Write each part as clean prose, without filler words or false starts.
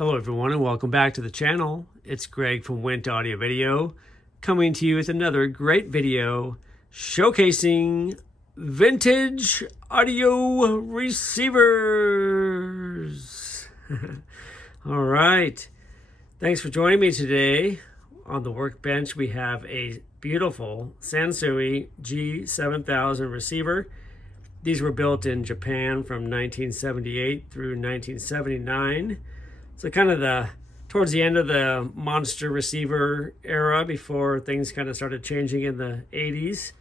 Hello everyone and welcome back to the channel. It's Greg from Wint Audio Video coming to you with another great video showcasing vintage audio receivers. All right, thanks for joining me today. On the workbench we have a beautiful Sansui G-7000 receiver. These were built in Japan from 1978 through 1979. So kind of towards the end of the monster receiver era before things kind of started changing in the 80s.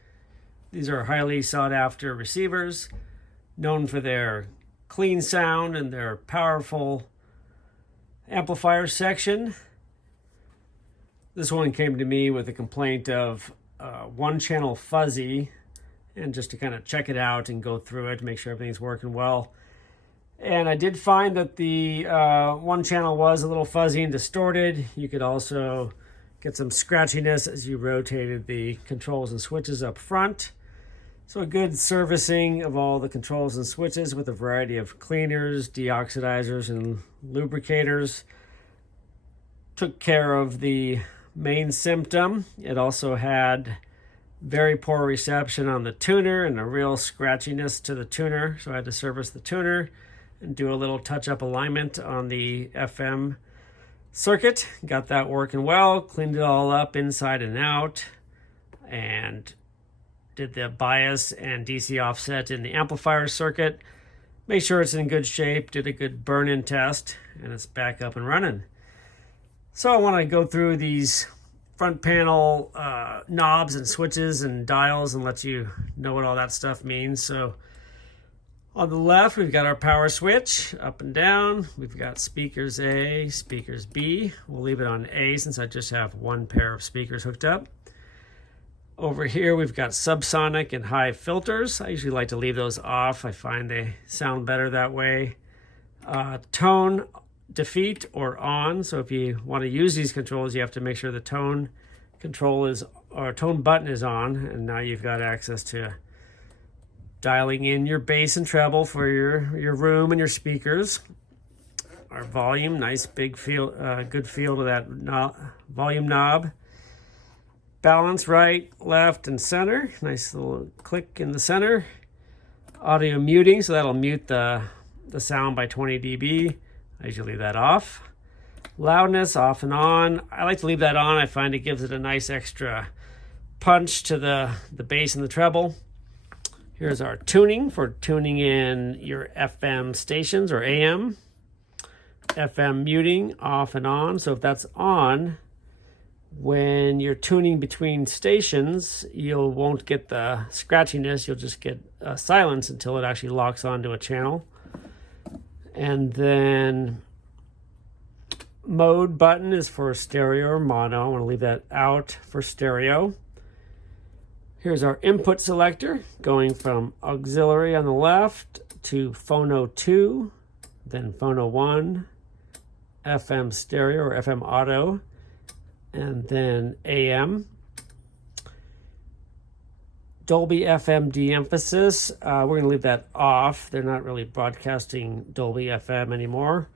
These are highly sought after receivers, known for their clean sound and their powerful amplifier section. This one came to me with a complaint of one channel fuzzy, and just to kind of check it out and go through it, make sure everything's working well. And I did find that the one channel was a little fuzzy and distorted. You could also get some scratchiness as you rotated the controls and switches up front. So a good servicing of all the controls and switches with a variety of cleaners, deoxidizers, and lubricators took care of the main symptom. It also had very poor reception on the tuner and a real scratchiness to the tuner. So I had to service the tuner and do a little touch-up alignment on the FM circuit. Got that working well, cleaned it all up inside and out, and did the bias and DC offset in the amplifier circuit. Make sure it's in good shape, did a good burn-in test, and it's back up and running. So I want to go through these front panel knobs and switches and dials and let you know what all that stuff means. So on the left, we've got our power switch up and down. We've got speakers A, speakers B. We'll leave it on A since I just have one pair of speakers hooked up. Over here, we've got subsonic and high filters. I usually like to leave those off. I find they sound better that way. Tone defeat or on. So if you want to use these controls, you have to make sure the tone control is, or tone button is on. And now you've got access to dialing in your bass and treble for your room and your speakers. Our volume, nice big feel, good feel to that volume knob. Balance right, left, and center. Nice little click in the center. Audio muting, so that'll mute the sound by 20 dB. I usually leave that off. Loudness, off and on. I like to leave that on. I find it gives it a nice extra punch to the bass and the treble. Here's our tuning for tuning in your FM stations or AM. FM muting, off and on. So if that's on, when you're tuning between stations, you won't get the scratchiness. You'll just get silence until it actually locks onto a channel. And then mode button is for stereo or mono. I want to leave that out for stereo. Here's our input selector going from auxiliary on the left to phono 2, then phono 1, FM stereo or FM auto, and then AM. Dolby FM de-emphasis, we're going to leave that off. They're not really broadcasting Dolby FM anymore.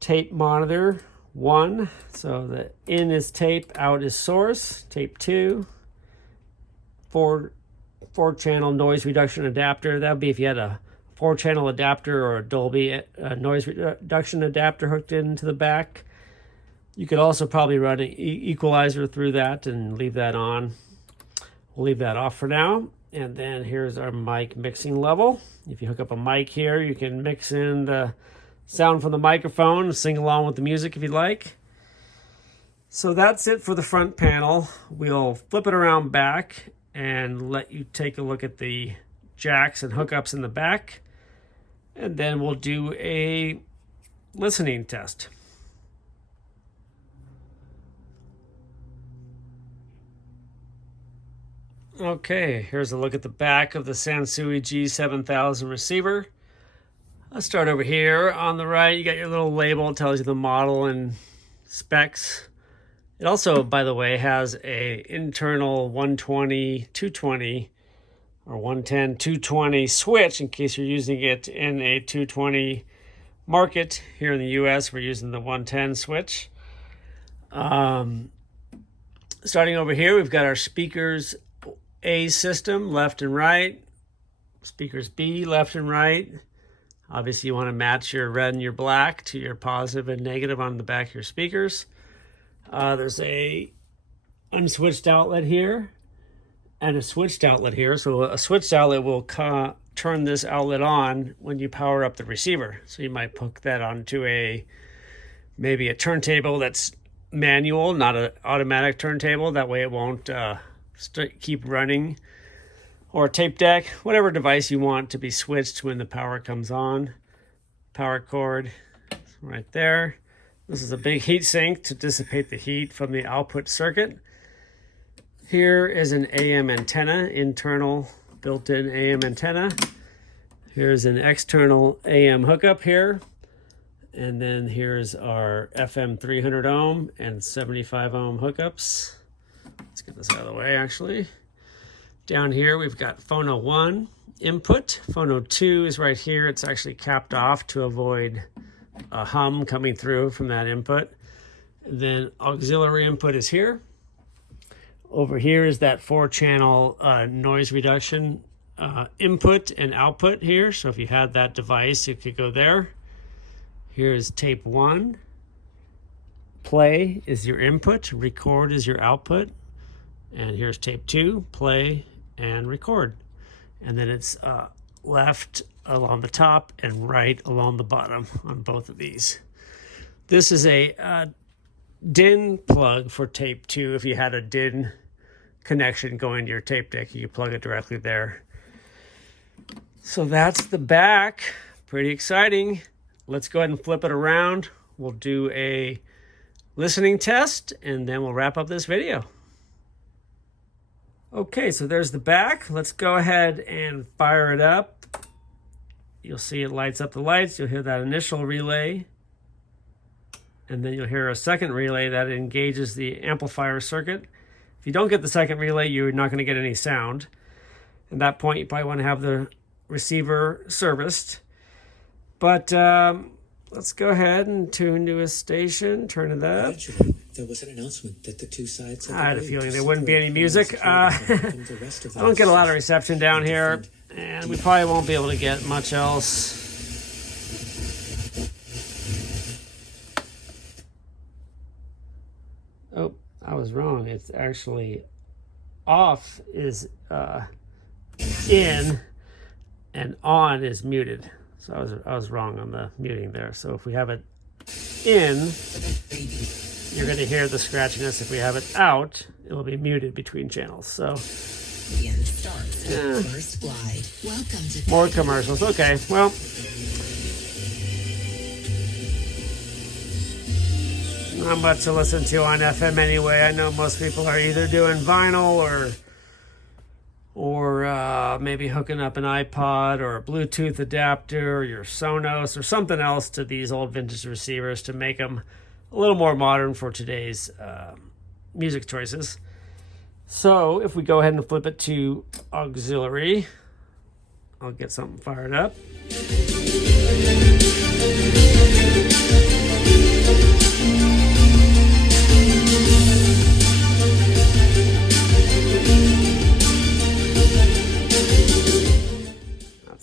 Tape monitor 1, so the in is tape, out is source. Tape 2. Four channel noise reduction adapter. That would be if you had a 4-channel adapter or a Dolby noise reduction adapter hooked into the back. You could also probably run an equalizer through that and leave that on. We'll leave that off for now. And then here's our mic mixing level. If you hook up a mic here, you can mix in the sound from the microphone and sing along with the music if you'd like. So that's it for the front panel. We'll flip it around back and let you take a look at the jacks and hookups in the back. And then we'll do a listening test. Okay, here's a look at the back of the Sansui G-7000 receiver. Let's start over here. On the right, you got your little label. It tells you the model and specs. It also, by the way, has a internal 120, 220, or 110, 220 switch in case you're using it in a 220 market. Here in the US, we're using the 110 switch. Starting over here, we've got our speakers A system, left and right. Speakers B, left and right. Obviously, you want to match your red and your black to your positive and negative on the back of your speakers. There's a unswitched outlet here and a switched outlet here. So a switched outlet will turn this outlet on when you power up the receiver. So you might hook that onto maybe a turntable that's manual, not an automatic turntable. That way it won't keep running. Or a tape deck, whatever device you want to be switched when the power comes on. Power cord right there. This is a big heat sink to dissipate the heat from the output circuit. Here is an AM antenna, internal built-in AM antenna. Here's an external AM hookup here. And then here's our FM 300 ohm and 75 ohm hookups. Let's get this out of the way, actually. Down here, we've got phono 1 input. Phono 2 is right here. It's actually capped off to avoid a hum coming through from that input. And then auxiliary input is here. Over here is that 4-channel noise reduction input and output here. So if you had that device, it could go there. Here's tape 1. Play is your input. Record is your output. And here's tape 2. Play and record. And then it's left along the top and right along the bottom on both of these. This is a DIN plug for tape 2. If you had a DIN connection going to your tape deck, you can plug it directly there. So that's the back. Pretty exciting. Let's go ahead and flip it around. We'll do a listening test and then we'll wrap up this video. Okay, so there's the back. Let's go ahead and fire it up. You'll see it lights up the lights. You'll hear that initial relay. And then you'll hear a second relay that engages the amplifier circuit. If you don't get the second relay, you're not going to get any sound. At that point, you probably want to have the receiver serviced. But let's go ahead and tune to a station, turn it up. Eventually, there was an announcement that the two sides I had a feeling there wouldn't be any music. I don't get a lot of reception down here, and we probably won't be able to get much else. Oh, I was wrong. It's actually off is in, and on is muted. So I was wrong on the muting there. So if we have it in, you're going to hear the scratchiness. If we have it out, it will be muted between channels. So First flight. Welcome to more commercials. Okay, well, not much to listen to on FM anyway. I know most people are either doing vinyl or maybe hooking up an iPod or a Bluetooth adapter or your Sonos or something else to these old vintage receivers to make them a little more modern for today's music choices. So if we go ahead and flip it to auxiliary, I'll get something fired up.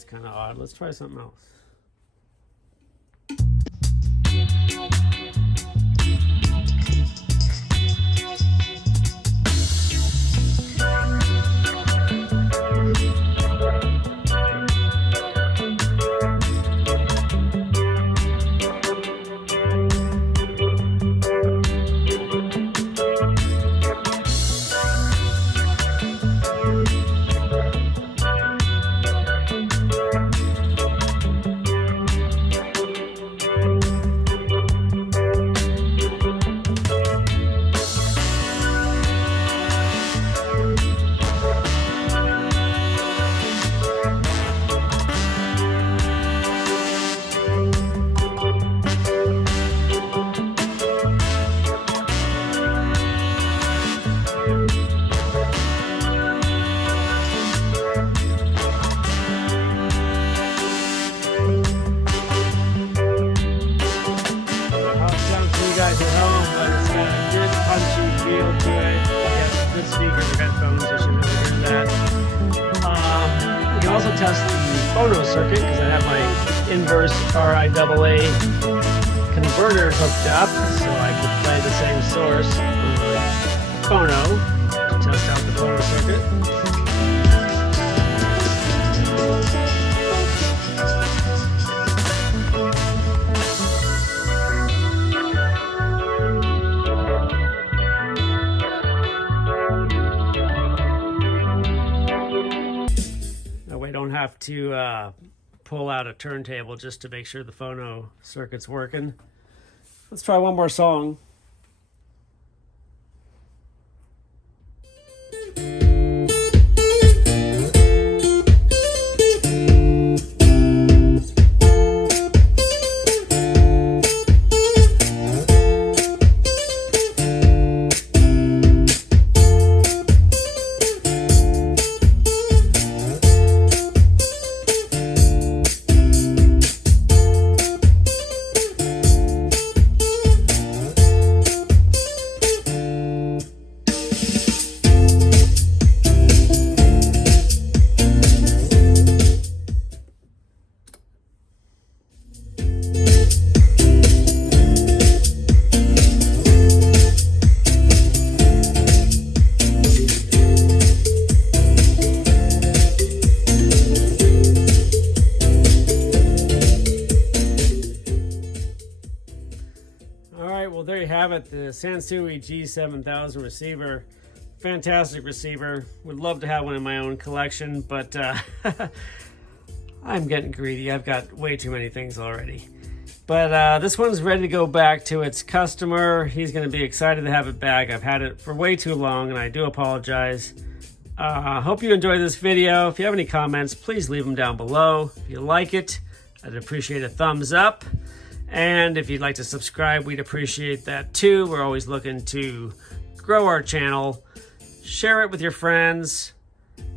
Kind of odd. Let's try something else. feel to it. If you have good speakers or headphones, you should really hear that. You can also test the phono circuit because I have my inverse RIAA converter hooked up, so I can play the same source on the phono to test out the phono circuit. We don't have to pull out a turntable just to make sure the phono circuit's working. Let's try one more song. Well, there you have it, the Sansui G-7000 receiver. Fantastic receiver. Would love to have one in my own collection, but I'm getting greedy. I've got way too many things already. But this one's ready to go back to its customer. He's going to be excited to have it back. I've had it for way too long, and I do apologize. Hope you enjoyed this video. If you have any comments, please leave them down below. If you like it, I'd appreciate a thumbs up. And if you'd like to subscribe, we'd appreciate that too. We're always looking to grow our channel. Share it with your friends.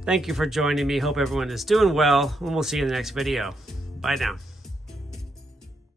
Thank you for joining me. Hope everyone is doing well, and we'll see you in the next video. Bye now.